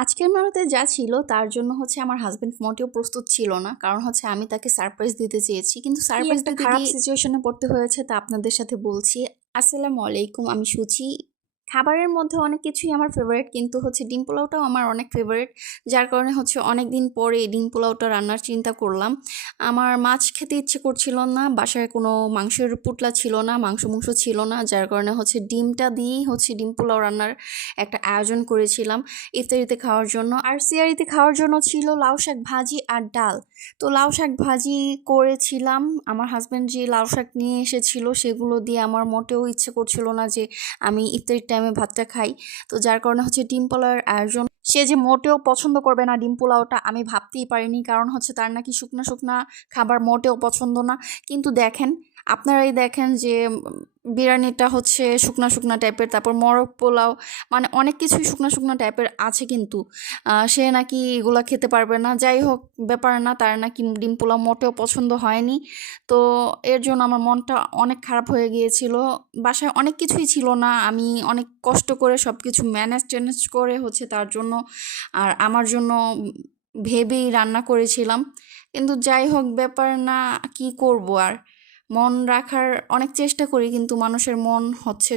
আজকের মেনুতে যা ছিল তার জন্য আমার হাসব্যান্ড মোটেও প্রস্তুত ছিল না। কারণ আমি তাকে সারপ্রাইজ দিতে চেয়েছি। কিন্তু কি সারপ্রাইজ একটা দিতে খারাপ গিয়ে সিচুয়েশনে পড়তে হয়েছে তা আপনাদের সাথে বলছি। আসসালামু আলাইকুম, আমি সুচি। খাবারের মধ্যে অনেক কিছুই আমার ফেভারিট, কিন্তু ডিম পোলাওটাও আমার অনেক ফেভারিট। যার কারণে অনেক দিন পরে এই ডিম পোলাওটা রান্নার চিন্তা করলাম। আমার মাছ খেতে ইচ্ছে করছিল না, বাসায় কোনো মাংসের পুটলা ছিল না, মাংস ছিল না। যার কারণে ডিমটা দিয়েই ডিম পোলাও রান্নার একটা আয়োজন করেছিলাম ইফতারিতে খাওয়ার জন্য। আর সিয়ারিতে খাওয়ার জন্য ছিল লাউ শাক ভাজি আর ডাল। তো লাউ শাক ভাজি করেছিলাম। আমার হাজব্যান্ড যে লাউ শাক নিয়ে এসেছিল সেগুলো দিয়ে আমার মোটেও ইচ্ছে করছিল না যে আমি ইফতারির টাইমে ভাতটা খাই। তো যার কারণে ডিম পোলাওয়ের আয়োজন। সে যে মোটেও পছন্দ করবে না ডিম পোলাওটা আমি ভাবতেই পারিনি, কারণ তার নাকি শুকনা শুকনা খাবার মোটেও পছন্দ না। কিন্তু দেখেন, আপনারাই দেখেন যে বিরিয়ানিটা শুকনা শুকনা টাইপের, তারপর মোরগ পোলাও, মানে অনেক কিছুই শুকনা শুকনা টাইপের আছে। কিন্তু সে নাকি এগুলো খেতে পারবে না। যাই হোক, ব্যাপার না, তার নাকি ডিম পোলাও মোটেও পছন্দ হয়নি। তো এর জন্য আমার মনটা অনেক খারাপ হয়ে গিয়েছিল। বাসায় অনেক কিছুই ছিল না, আমি অনেক কষ্ট করে সব কিছু ম্যানেজ ট্যানেজ করে তার জন্য আর আমার জন্য ভেবেই রান্না করেছিলাম। কিন্তু যাই হোক, ব্যাপার না, কি করব আর। মন রাখার অনেক চেষ্টা করি, কিন্তু মানুষের মন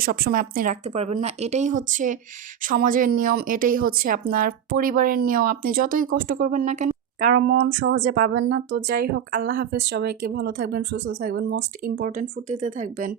সবসময় আপনি রাখতে পারবেন না। এটাই সমাজের নিয়ম, এটাই আপনার পরিবারের নিয়ম। আপনি যতই কষ্ট করবেন না কেন, কারো মন সহজে পাবেন না। তো যাই হোক, আল্লাহ হাফেজ সবাইকে। ভালো থাকবেন, সুস্থ থাকবেন, মোস্ট ইম্পর্টেন্ট ফুর্তিতে থাকবেন।